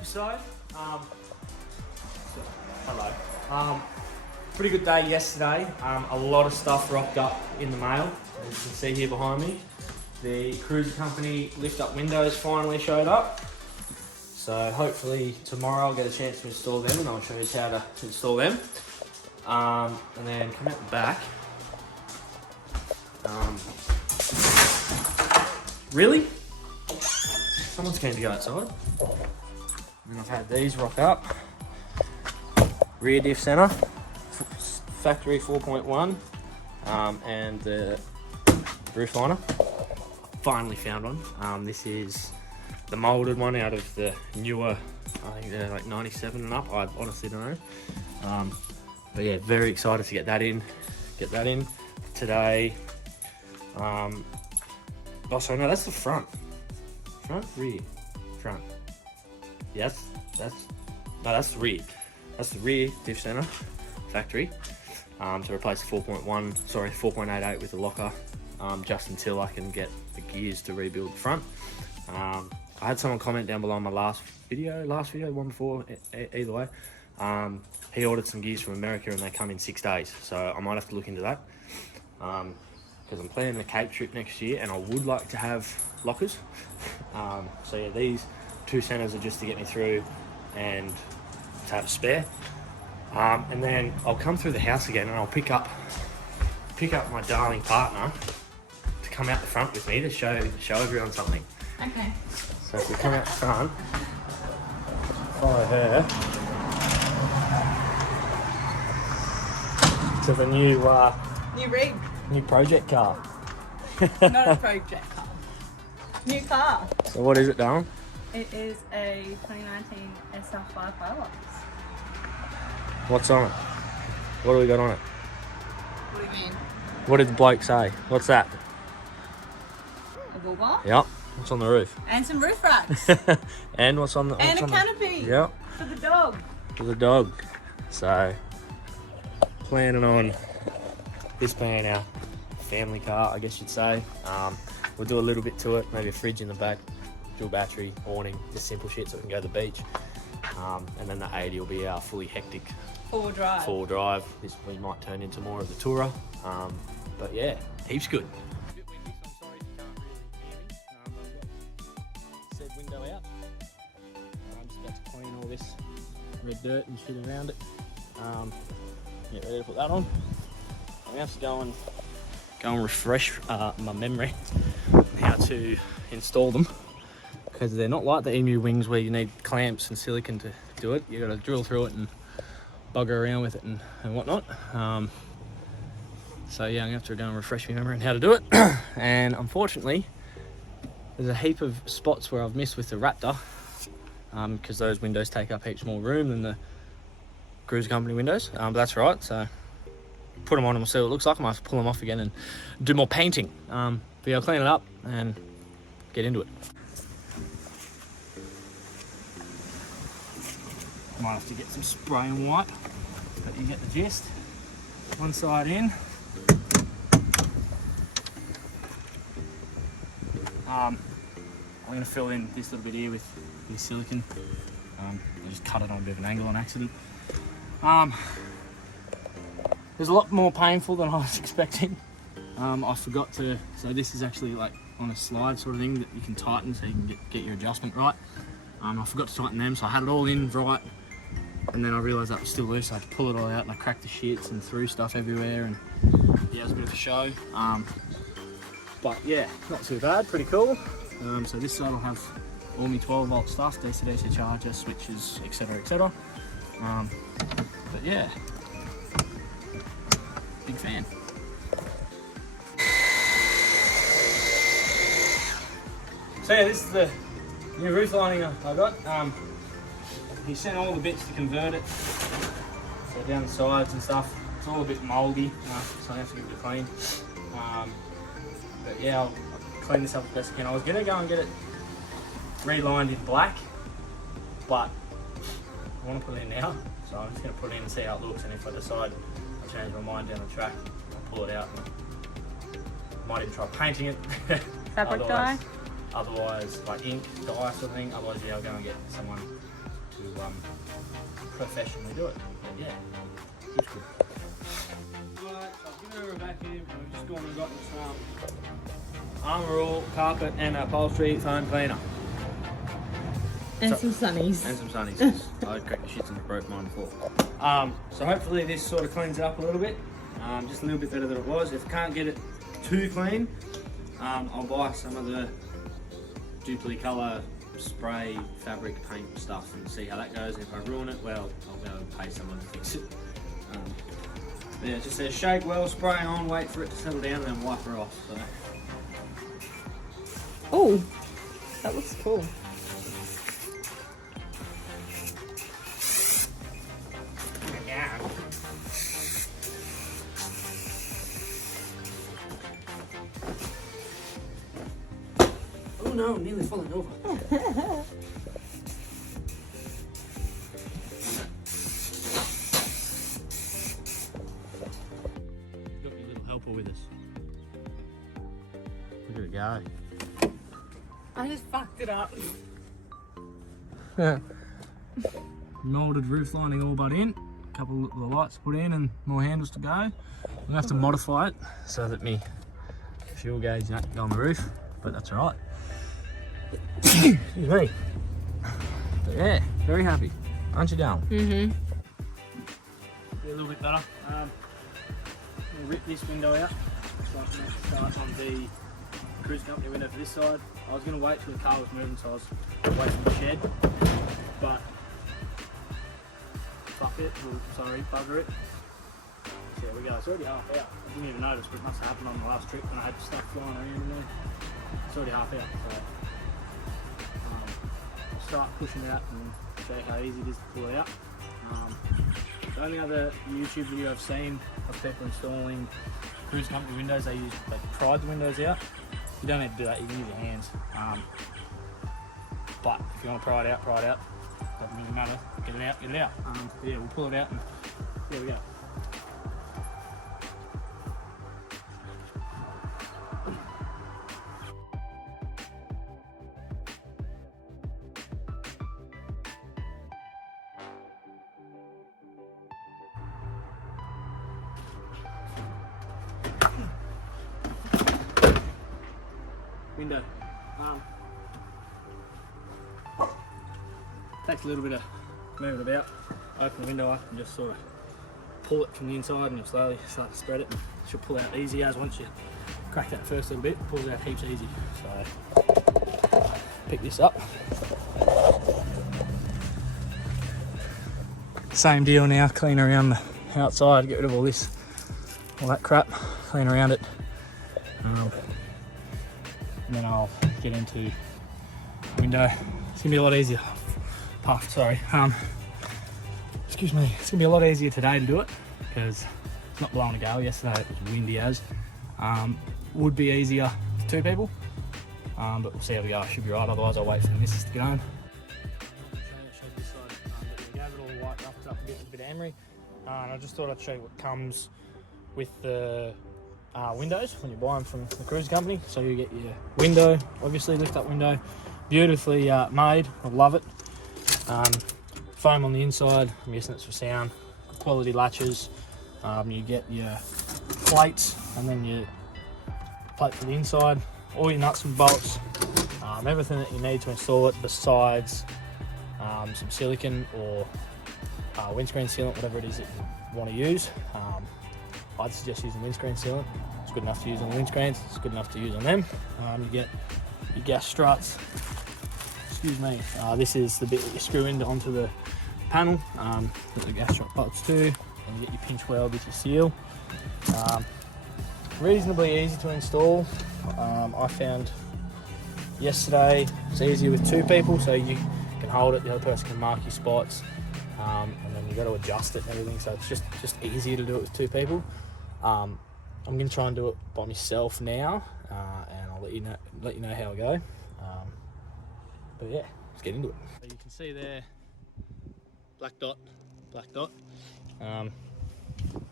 episode. Hello. Pretty good day yesterday. A lot of stuff rocked up in the mail. As you can see here behind me, the cruiser company lift up windows finally showed up. So hopefully tomorrow I'll get a chance to install them, and I'll show you how to install them. And then come out the back. Really? Someone's keen to go outside. And I've had these rock up. Rear diff center, factory 4.1, and the roof liner. Finally found one. This is the molded one out of the newer, I think they're like 97 and up. I honestly don't know. But yeah, very excited to get that in today. Oh, sorry, no, that's the front. Front, rear, front. Yes, that's the rear. That's the rear diff center, factory. To replace the 4.88 with the locker, just until I can get the gears to rebuild the front. I had someone comment down below my last video, one before, either way. He ordered some gears from America and they come in 6 days, so I might have to look into that. Because I'm planning the Cape trip next year and I would like to have lockers. So yeah, these two centers are just to get me through and to have a spare. And then I'll come through the house again and I'll pick up my darling partner to come out the front with me to show everyone something. Okay. So if we come out the front, follow her to the new project car. Not a project car. New car. So what is it, darling? It is a 2019 SR5 Hilux. What's on it? What do we got on it? What do you mean? What did the bloke say? What's that? A bull bar? Yep. What's on the roof? And some roof racks. And what's on the... And a canopy. Yep. For the dog. For the dog. So, planning on this being our family car, I guess you'd say. We'll do a little bit to it, maybe a fridge in the back, dual battery, awning, just simple shit so we can go to the beach. And then the 80 will be our fully hectic four-wheel drive. This we might turn into more of the tourer. But yeah, heaps good. A bit windy, so I'm sorry if you can't really hear me. I've got said window out. I'm just about to clean all this red dirt and shit around it. Get ready to put that on. I'm gonna have to go and refresh my memory on how to install them, because they're not like the Emu wings where you need clamps and silicone to do it. You got to drill through it and bugger around with it and whatnot. So yeah, I'm gonna have to go and refresh my memory on how to do it. And unfortunately, there's a heap of spots where I've missed with the Raptor, because those windows take up heaps more room than the cruiser company windows. But that's right. So put them on and we'll see what it looks like. I might have to pull them off again and do more painting. But yeah, I'll clean it up and get into it. Might have to get some spray and wipe, but you get the gist. One side in. I'm going to fill in this little bit here with this silicone. I just cut it on a bit of an angle on accident. It was a lot more painful than I was expecting. I forgot to, so this is actually like on a slide sort of thing that you can tighten so you can get your adjustment right. I forgot to tighten them, so I had it all in right, and then I realised that was still loose, so I had to pull it all out and I cracked the shits and threw stuff everywhere, and yeah, it was a bit of a show. But yeah, not too bad, pretty cool. So this side will have all my 12 volt stuff, DC charger, switches, etc, etc. But yeah, big fan. So yeah, this is the new roof lining I got. He sent all the bits to convert it. So down the sides and stuff, it's all a bit mouldy, so I have to give it a clean. But yeah, I'll clean this up as best I can. I was gonna go and get it relined in black, but I want to put it in now, so I'm just gonna put it in and see how it looks, and if I decide I change my mind down the track, I'll pull it out and might even try painting it. Fabric dye? Otherwise, like ink, dye sort of thing. Otherwise, yeah, I'll go and get someone professionally do it. But yeah, looks good. Alright, so I've given her a vacuum and we've just gone and gotten some Armour All carpet and upholstery foam cleaner. And some sunnies. And some sunnies. I cracked the shits and broke mine before. So hopefully this sort of cleans it up a little bit. Just a little bit better than it was. If I can't get it too clean, I'll buy some of the Duplicolour spray fabric paint stuff and see how that goes. And if I ruin it, well, I'll go and pay someone to fix it. Yeah, it just says shake well, spray on, wait for it to settle down, and then wipe her off. So. Oh, that looks cool. Oh no, nearly falling over. Got your little helper with us. Look at it go. I just fucked it up. Moulded roof lining all but in. A couple of the lights put in and more handles to go. I'm gonna have to modify it so that me fuel gauge don't go on the roof, but that's alright. Excuse me. But yeah, very happy. Aren't you down? Mm-hmm. Be a little bit better. I'm gonna rip this window out so I can start on the cruise company window for this side. I was gonna wait till the car was moving, so I was away from the shed, but fuck it, sorry, bugger it. So there we go, it's already half out. I didn't even notice, but it must have happened on the last trip when I had stuff flying around in there. It's already half out, so I'll start pushing it out and show you how easy it is to pull it out. The only other YouTube video I've seen of people installing cruise company windows, they pry the windows out. You don't need to do that, you can use your hands. But if you want to pry it out, doesn't really matter. Get it out, yeah, we'll pull it out and there we go. Window. Takes a little bit of moving about. Open the window up and just sort of pull it from the inside, and you'll slowly start to spread it. It should pull out easy as once you crack that first little bit, it pulls out heaps easy. So pick this up. Same deal now, clean around the outside, get rid of all that crap, clean around it. And then I'll get into the window. It's gonna be a lot easier. Sorry. Excuse me. It's gonna be a lot easier today to do it because it's not blowing a gale. Yesterday it was windy as. Would be easier for two people, but we'll see how we go. Should be right. Otherwise, I'll wait for the missus to get home. Show this side. We gave it all white, roughed up a bit of emery, and I just thought I'd show you what comes with the windows when you buy them from the cruise company. So you get your window, obviously lift up window, beautifully made. I love it. Foam on the inside. I'm guessing it's for sound. Quality latches. You get your plates and then your plate for the inside. All your nuts and bolts. Everything that you need to install it besides some silicone or windscreen sealant, whatever it is that you want to use. I'd suggest using windscreen sealant. It's good enough to use on the windscreens. It's good enough to use on them. You get your gas struts. Excuse me. This is the bit that you screw onto the panel. Put the gas strut bolts too. And you get your pinch weld with your seal. Reasonably easy to install. I found yesterday it's easier with two people, so you can hold it. The other person can mark your spots. And then you got to adjust it and everything. So it's just easier to do it with two people. I'm going to try and do it by myself now, and I'll let you know how I go. But yeah, let's get into it. So you can see there, black dot.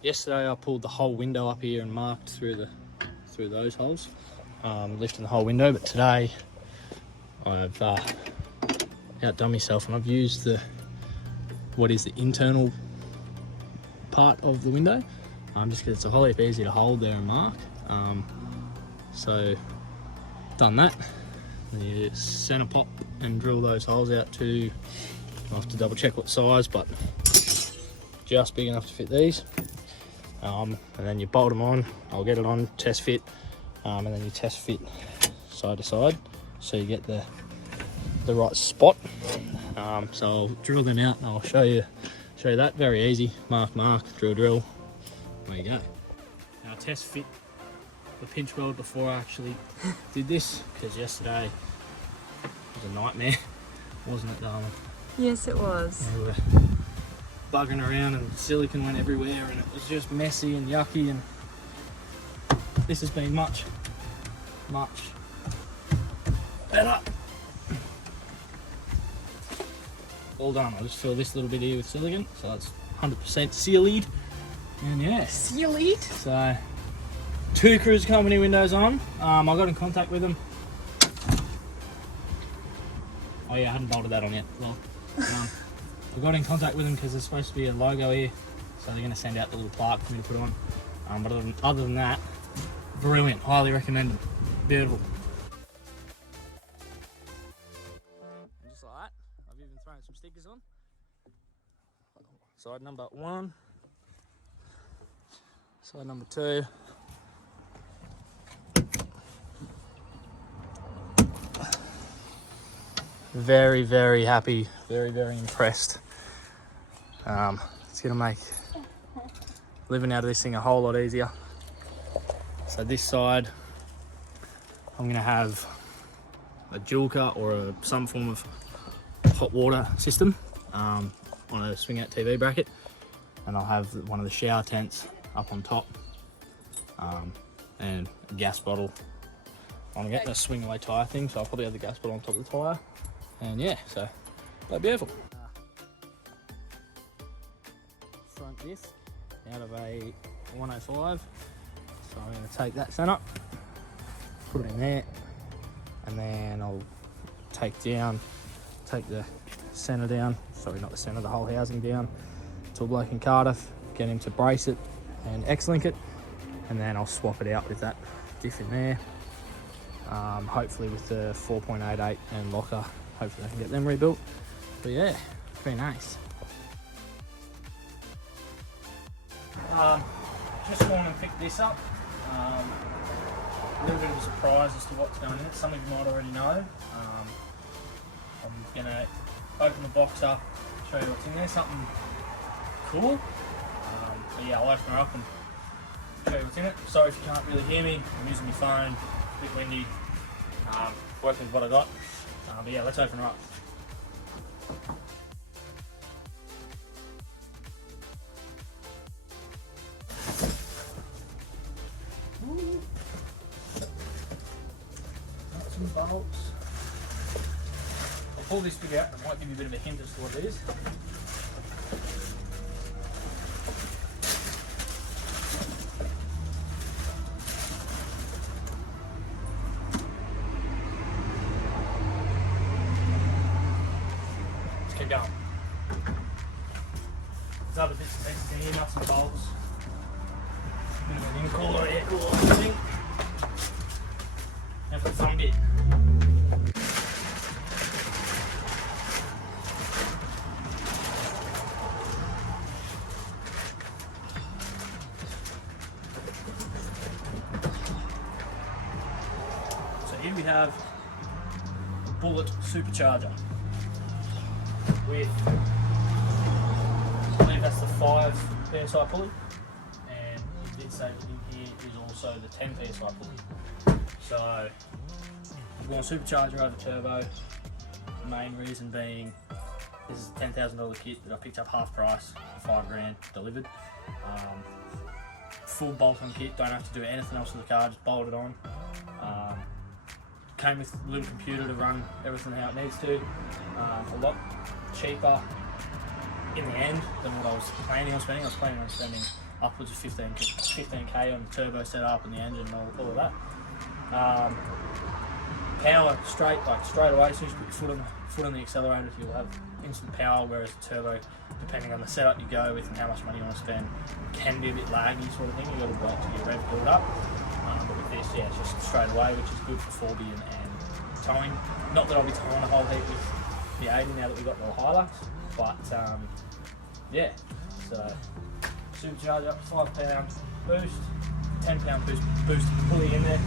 Yesterday I pulled the whole window up here and marked through those holes, lifting the whole window. But today I've outdone myself and I've used the what is the internal part of the window, just because it's a whole heap easier to hold there and mark. So done that. Then you centre pop and drill those holes out to, I'll have to double check what size, but just big enough to fit these. And then you bolt them on. I'll get it on, test fit, and then you test fit side to side, so you get the right spot. So I'll drill them out and I'll show you that. Very easy. Mark, drill. There you go. Now test fit the pinch weld before I actually did this, because yesterday was a nightmare, wasn't it, darling? Yes, it was. We were bugging around and silicone went everywhere and it was just messy and yucky, and this has been much better. All done. I'll just fill this little bit here with silicone, so that's 100% sealed. And yeah, Sealed? so 2 cruise company windows on. I got in contact with them. Oh yeah, I hadn't bolted that on yet. Well, I got in contact with them because there's supposed to be a logo here, so they're going to send out the little plaque for me to put on. But other than that, brilliant. Highly recommend them. Beautiful. And just like that, I've even thrown some stickers on. Side number 1. Side number 2. Very, very happy, very, very impressed. It's gonna make living out of this thing a whole lot easier. So this side, I'm gonna have a dual cut or some form of hot water system on a swing out TV bracket, and I'll have one of the shower tents up on top, and a gas bottle. I'm getting a swing away tyre thing, so I'll probably have the gas bottle on top of the tyre. And yeah, so they're beautiful. Front this out of a 105. So I'm going to take that centre, put it in there, and then I'll take the centre down, sorry, not the centre, the whole housing down to a bloke in Cardiff, get him to brace it and X-link it, and then I'll swap it out with that diff in there. Hopefully with the 4.88 and locker, hopefully I can get them rebuilt. But yeah, very nice. Just gone and picked this up. A little bit of a surprise as to what's going in it. Some of you might already know. I'm gonna open the box up, show you what's in there. Something cool. But yeah, I'll open her up and show you what's in it. Sorry if you can't really hear me. I'm using my phone. A bit windy. Working with what I got. But yeah, let's open her up. Got some bolts. I'll pull this bit out and I might give you a bit of a hint as to what it is. Keep going. There's other bits and pieces in here, nuts and bolts. Bit of an in-cooler, air cooler thing. Now for the fun bit. So here we have a Bullet Supercharger with, I believe that's the 5 PSI pulley, and it did say that in here is also the 10 PSI pulley. So we're going supercharger over turbo. The main reason being this is a $10,000 kit that I picked up half price for $5,000 delivered. Full bolt-on kit, don't have to do anything else with the car, just bolt it on. Came with a little computer to run everything how it needs to. A lot cheaper in the end than what I was planning on spending. I was planning on spending upwards of 15k on the turbo setup and the engine and all of that. power straight away. As soon as you put your foot on the accelerator, you'll have instant power. Whereas the turbo, depending on the setup you go with and how much money you want to spend, can be a bit laggy sort of thing. You got to wait till your rev build up. But with this, yeah, it's just straight away, which is good for 4B and towing. Not that I'll be towing a whole heap with the 80 now that we've got the Hilux, but yeah. So Supercharger, 5 pound boost, 10 pound boost fully in there.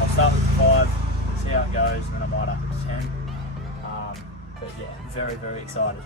I'll start with 5, see how it goes, and then I might up it to 10. But yeah, very, very excited.